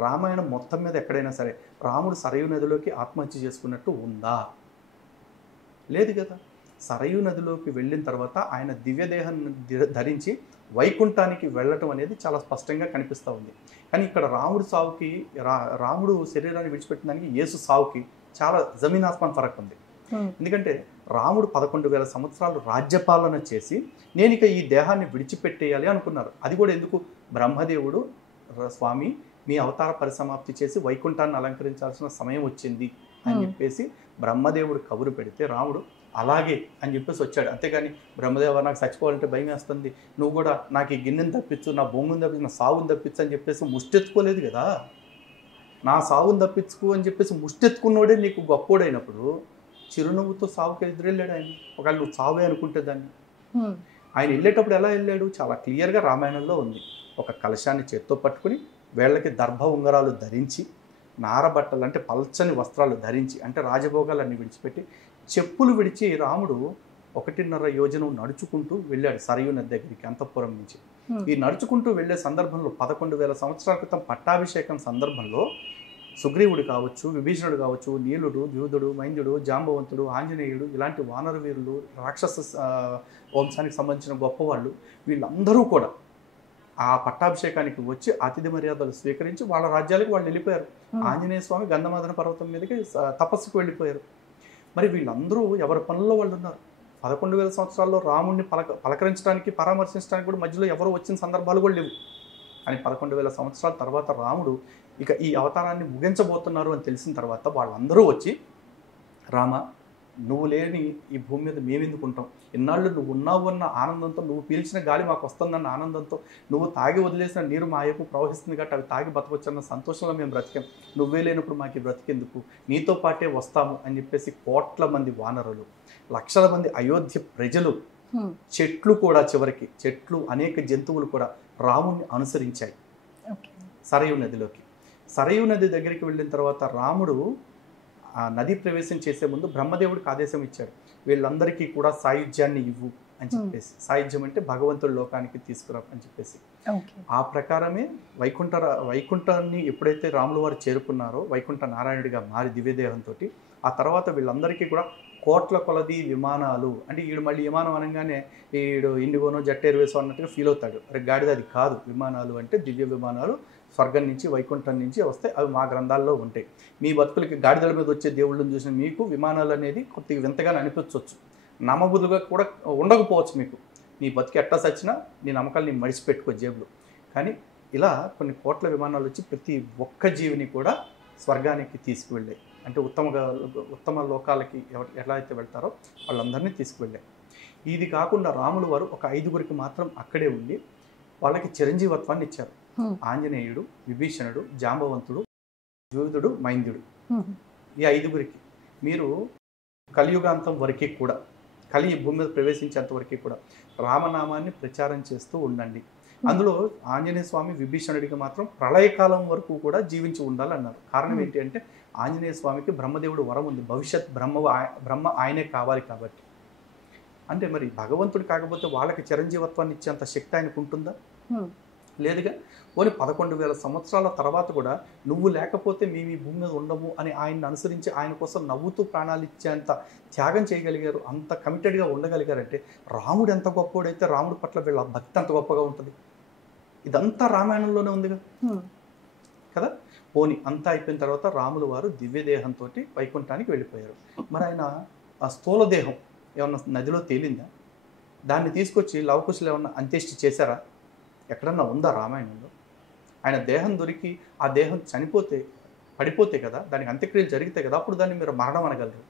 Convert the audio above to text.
రామాయణం మొత్తం మీద ఎక్కడైనా సరే రాముడు సరయూ నదిలోకి ఆత్మహత్య చేసుకున్నట్టు ఉందా? లేదు కదా. సరయూ నదిలోకి వెళ్ళిన తర్వాత ఆయన దివ్యదేహాన్ని ధరించి వైకుంఠానికి వెళ్ళటం అనేది చాలా స్పష్టంగా కనిపిస్తూ ఉంది. కానీ ఇక్కడ రాముడు సావుకి రాముడు శరీరాన్ని విడిచిపెట్టిన దానికి యేసు సావుకి చాలా జమీన్ ఆస్మాన్ ఫరక్ ఉంది. ఎందుకంటే రాముడు 11,000 సంవత్సరాలు రాజ్యపాలన చేసి నేను ఇక ఈ దేహాన్ని విడిచిపెట్టేయాలి అనుకున్నారు. అది కూడా ఎందుకు? బ్రహ్మదేవుడు స్వామి మీ అవతార పరిసమాప్తి చేసి వైకుంఠాన్ని అలంకరించాల్సిన సమయం వచ్చింది అని చెప్పేసి బ్రహ్మదేవుడు కబురు పెడితే రాముడు అలాగే అని చెప్పేసి వచ్చాడు. అంతేగాని బ్రహ్మదేవ నాకు చచ్చిపోవాలంటే భయం వేస్తుంది, నువ్వు కూడా నాకు ఈ గిన్నెని తప్పించు, నా బొంగుని తప్పించు, నా సావుని తప్పించు అని చెప్పేసి ముష్టెత్తుకోలేదు కదా. నా సావుని తప్పించుకో అని చెప్పేసి ముష్టెత్తుకున్నోడే నీకు గొప్పోడైనప్పుడు చిరునవ్వుతో సావుకి ఎదురెళ్ళాడు ఆయన. ఒకవేళ నువ్వు సావే అనుకుంటే దాన్ని. ఆయన వెళ్ళేటప్పుడు ఎలా వెళ్ళాడు? చాలా క్లియర్గా రామాయణంలో ఉంది. ఒక కలశాన్ని చేత్తో పట్టుకుని వేళ్ళకి దర్భ ఉంగరాలు ధరించి నారబట్టలు అంటే పల్చని వస్త్రాలు ధరించి అంటే రాజభోగాలన్నీ విడిచిపెట్టి చెప్పులు విడిచి రాముడు 1.5 యోజనం నడుచుకుంటూ వెళ్ళాడు సరయూ నది దగ్గరికి అంతఃపురం నుంచి. ఈ నడుచుకుంటూ వెళ్ళే సందర్భంలో 11,000 సంవత్సరాల క్రితం పట్టాభిషేకం సందర్భంలో సుగ్రీవుడు కావచ్చు, విభీషణుడు కావచ్చు, నీలుడు, ద్యూదుడు, మైందుడు, జాంబవంతుడు, ఆంజనేయుడు ఇలాంటి వానర వీరులు, రాక్షస వంశానికి సంబంధించిన గొప్పవాళ్ళు వీళ్ళందరూ కూడా ఆ పట్టాభిషేకానికి వచ్చి అతిథి మర్యాదలు స్వీకరించి వాళ్ళ రాజ్యాలకు వాళ్ళు వెళ్ళిపోయారు. ఆంజనేయ స్వామి గంధమాదన పర్వతం మీదకి తపస్సుకు వెళ్ళిపోయారు. మరి వీళ్ళందరూ ఎవరి పనుల్లో వాళ్ళు ఉన్నారు. 11,000 సంవత్సరాల్లో రాముడిని పలకరించడానికి పరామర్శించడానికి కూడా మధ్యలో ఎవరు వచ్చిన సందర్భాలు కూడా లేవు. కానీ 11,000 సంవత్సరాల తర్వాత రాముడు ఇక ఈ అవతారాన్ని ముగించబోతున్నారు అని తెలిసిన తర్వాత వాళ్ళందరూ వచ్చి రామ నువ్వు లేని ఈ భూమి మీద మేమెందుకు ఉంటాం, ఇన్నాళ్ళు నువ్వు ఉన్నావు అన్న ఆనందంతో, నువ్వు పీల్చిన గాలి మాకు వస్తుందన్న ఆనందంతో, నువ్వు తాగి వదిలేసిన నీరు మా వైపు ప్రవహిస్తుంది కాబట్టి అవి తాగి బతకొచ్చన్న సంతోషంలో మేము బ్రతికాం, నువ్వే లేనప్పుడు మాకు ఈ బ్రతికెందుకు, నీతో పాటే వస్తాము అని చెప్పేసి కోట్ల మంది వానరులు, లక్షల మంది అయోధ్య ప్రజలు, చెట్లు కూడా చివరికి చెట్లు అనేక జంతువులు కూడా రాముడిని అనుసరించాయి సరయూ నదిలోకి. సరయూ నది దగ్గరికి వెళ్ళిన తర్వాత రాముడు ఆ నది ప్రవేశం చేసే ముందు బ్రహ్మదేవుడికి ఆదేశం ఇచ్చాడు, వీళ్ళందరికీ కూడా సాయుధ్యాన్ని ఇవ్వు అని చెప్పేసి. సాయుధ్యం అంటే భగవంతుడి లోకానికి తీసుకురా అని చెప్పేసి. ఆ ప్రకారమే వైకుంఠాన్ని ఎప్పుడైతే రాముల వారు చేరుకున్నారో వైకుంఠ నారాయణుడిగా మారి దివ్యదేహంతో ఆ తర్వాత వీళ్ళందరికీ కూడా కోట్ల కొలది విమానాలు అంటే ఈడు మళ్ళీ విమానం అనగానే ఈడు ఇండిగోనో జెట్ ఎయిర్వేస్ అన్నట్టుగా ఫీల్ అవుతాడు. అరే గాడిద, అది కాదు. విమానాలు అంటే దివ్య విమానాలు స్వర్గం నుంచి వైకుంఠం నుంచి వస్తాయి, అవి మా గ్రంథాల్లో ఉంటాయి. మీ బతుకులకి గాడిదల మీద వచ్చే దేవుళ్ళని చూసిన మీకు విమానాలు అనేది కొద్దిగా వింతగానే అనిపించవచ్చు, నమ్మబుద్ధుగా కూడా ఉండకపోవచ్చు. మీకు నీ బతికి ఎట్లా సచ్చినా నీ నమ్మకాలు నీ మడిచిపెట్టుకో జేబులు. కానీ ఇలా కొన్ని కోట్ల విమానాలు వచ్చి ప్రతి ఒక్క జీవిని కూడా స్వర్గానికి తీసుకువెళ్ళాయి. అంటే ఉత్తమ లోకాలకి ఎలా అయితే వెళ్తారో వాళ్ళందరినీ తీసుకువెళ్ళాయి. ఇది కాకుండా రాములు వారు ఒక 5గురికి మాత్రం అక్కడే ఉండి వాళ్ళకి చిరంజీవత్వాన్ని ఇచ్చారు. ఆంజనేయుడు, విభీషణుడు, జాంబవంతుడు, ద్యూదుడు, మైందుడు. ఈ 5గురికి మీరు కలియుగాంతం వరకు కూడా, కలి భూమి మీద ప్రవేశించేంత వరకు కూడా రామనామాన్ని ప్రచారం చేస్తూ ఉండండి. అందులో ఆంజనేయ స్వామి విభీషణుడికి మాత్రం ప్రళయకాలం వరకు కూడా జీవించి ఉండాలన్నారు. కారణం ఏంటి అంటే ఆంజనేయ స్వామికి బ్రహ్మదేవుడు వరం ఉంది, భవిష్యత్ బ్రహ్మ ఆయనే కావాలి కాబట్టి. అంటే మరి భగవంతుడు కాకపోతే వాళ్ళకి చిరంజీవత్వాన్ని ఇచ్చేంత శక్తి ఆయనకు ఉంటుందా? లేదుగా. పోనీ 11,000 సంవత్సరాల తర్వాత కూడా నువ్వు లేకపోతే మేము ఈ భూమి మీద ఉండము అని ఆయన్ని అనుసరించి ఆయన కోసం నవ్వుతూ ప్రాణాలు ఇచ్చేంత త్యాగం చేయగలిగారు, అంత కమిటెడ్గా ఉండగలిగారంటే రాముడు ఎంత గొప్పవాడైతే రాముడి పట్ల వీళ్ళ భక్తి అంత గొప్పగా ఉంటుంది. ఇదంతా రామాయణంలోనే ఉందిగా కదా. పోనీ అంతా అయిపోయిన తర్వాత రాములు వారు దివ్యదేహంతో వైకుంఠానికి వెళ్ళిపోయారు. మరి ఆయన ఆ స్థూల దేహం ఏమన్నా నదిలో తేలిందా? దాన్ని తీసుకొచ్చి లవకుశులు ఏమన్నా అంత్యేష్టి చేశారా? ఎక్కడన్నా ఉందా రామాయణంలో? ఆయన దేహం దొరికి ఆ దేహం పడిపోతే కదా, దానికి అంత్యక్రియలు జరిగితే కదా అప్పుడు దాన్ని మీరు మరణం అనగలరు.